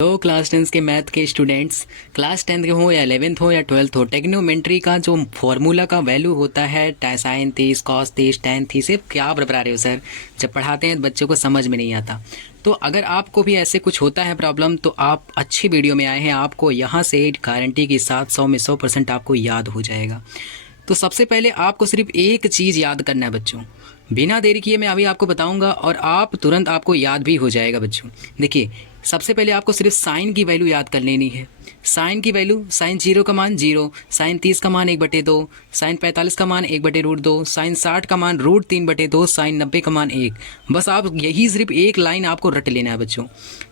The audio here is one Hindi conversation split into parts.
तो क्लास टेंथ के मैथ के स्टूडेंट्स, क्लास टेंथ के हो या 11th हो या 12th हो, टेक्नोमेट्री का जो फॉर्मूला का वैल्यू होता है साइन 30 कॉस 30 टेन 30 से क्या बता रहे हो सर? जब पढ़ाते हैं बच्चों को समझ में नहीं आता। तो अगर आपको भी ऐसे कुछ होता है प्रॉब्लम, तो आप अच्छी वीडियो में आए हैं। आपको यहाँ से गारंटी के साथ 100 में 100% आपको याद हो जाएगा। तो सबसे पहले आपको सिर्फ एक चीज़ याद करना है बच्चों, बिना देरी किए मैं अभी आपको बताऊंगा और आप तुरंत आपको याद भी हो जाएगा बच्चों। देखिए, सबसे पहले आपको सिर्फ साइन की वैल्यू याद कर लेनी है। साइन की वैल्यू, साइन 0 का मान 0, साइन 30 का मान 1/2, साइन 45 का मान 1/√2, साइन 60 का मान √3/2, साइन 90 का मान 1। बस आप यही सिर्फ एक लाइन आपको रट लेना है बच्चों।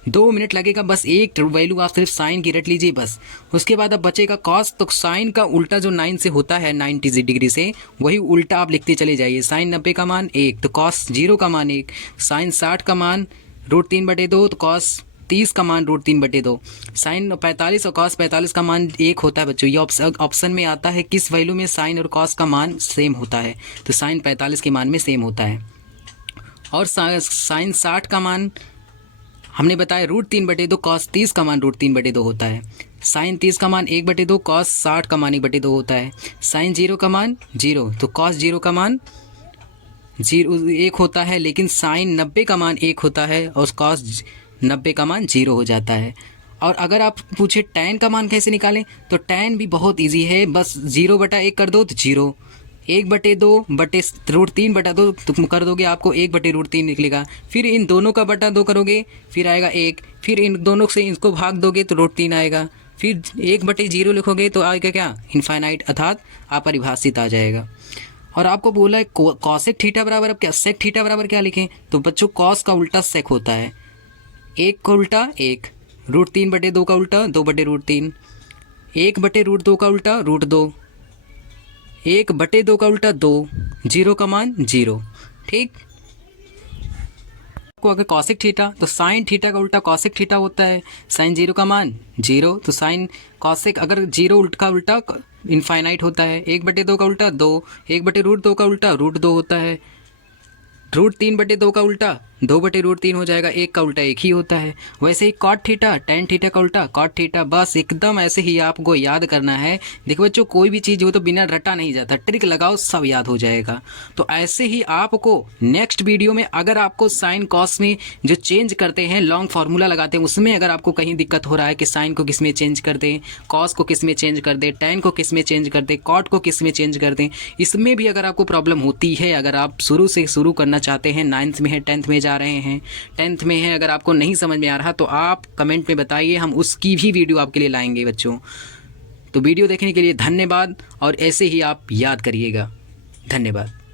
2 मिनट लगेगा, बस एक वैल्यू आप सिर्फ साइन की रट लीजिए बस। उसके बाद अब बचेगा कॉस, तो साइन का उल्टा जो 9 से होता है 90 डिग्री से, वही उल्टा आप लिखते चले जाइए। साइन 90 का मान 1 तो कॉस 0 का मान 1, साइन 60 का मान √3/2 तो कॉस 30 का मान √3/2, साइन 45 और कॉस 45 का मान 1 होता है बच्चों। ये ऑप्शन में आता है किस वैल्यू में साइन और कॉस का मान सेम होता है, तो साइन 45 के मान में सेम होता है। और साइन 60 का मान हमने बताया √3/2, कॉस 30 का मान √3/2 होता है। साइन 30 का मान 1/2, कॉस 60 का मान 1/2 होता है। साइन 0 का मान 0 तो कॉस 0 का मान 1 होता है, लेकिन साइन 90 का मान 1 होता है और कॉस 90 का मान 0 हो जाता है। और अगर आप पूछे टैन का मान कैसे निकालें, तो टैन भी बहुत इजी है, बस 0/1 कर दो तो 0, 1/2/√3/2 तुम कर दोगे, आपको 1/√3 निकलेगा। फिर इन दोनों का बटा 2 करोगे, फिर आएगा 1, फिर इन दोनों से इसको भाग दोगे तो √3 आएगा। फिर 1/0 लिखोगे तो आएगा क्या, इनफाइनाइट, अर्थात अपरिभाषित आ जाएगा। और आपको बोला है कॉसेक थीटा बराबर, अब क्या सेक थीटा बराबर क्या लिखें, तो बच्चों कॉस का उल्टा सेक होता है। 1 का उल्टा 1, √3/2 का उल्टा 2/√3, 1/√2 का उल्टा √2, 1/2 का उल्टा 2, 0 का मान 0। ठीक, आपको अगर कॉसेक थीटा, तो साइन थीटा का उल्टा कॉसेक थीटा होता है। साइन 0 का मान 0, तो साइन कॉसेक अगर 0 का उल्टा इनफाइनाइट होता है। 1/2 का उल्टा 2, 1/√2 का उल्टा √2 होता है। √3/2 का उल्टा 2/√3 हो जाएगा, 1 का उल्टा 1 ही होता है। वैसे ही कॉट थीटा, टैन थीटा का उल्टा कॉट थीटा, बस एकदम ऐसे ही आपको याद करना है। देखो बच्चों, कोई भी चीज़ हो तो बिना रटा नहीं जाता, ट्रिक लगाओ सब याद हो जाएगा। तो ऐसे ही आपको नेक्स्ट वीडियो में अगर आपको साइन कॉस में जो चेंज करते हैं, लॉन्ग फार्मूला लगाते हैं, उसमें अगर आपको कहीं दिक्कत हो रहा है कि साइन को किस में चेंज कर दें, कॉस को किस में चेंज कर दें, टैन को किस में चेंज कर दें, कॉट को किस में चेंज कर दें, इसमें भी अगर आपको प्रॉब्लम होती है, अगर आप शुरू से शुरू करना चाहते हैं, 9th में है 10th में जा रहे हैं, 10th में है, अगर आपको नहीं समझ में आ रहा तो आप कमेंट में बताइए, हम उसकी भी वीडियो आपके लिए लाएंगे बच्चों। तो वीडियो देखने के लिए धन्यवाद, और ऐसे ही आप याद करिएगा। धन्यवाद।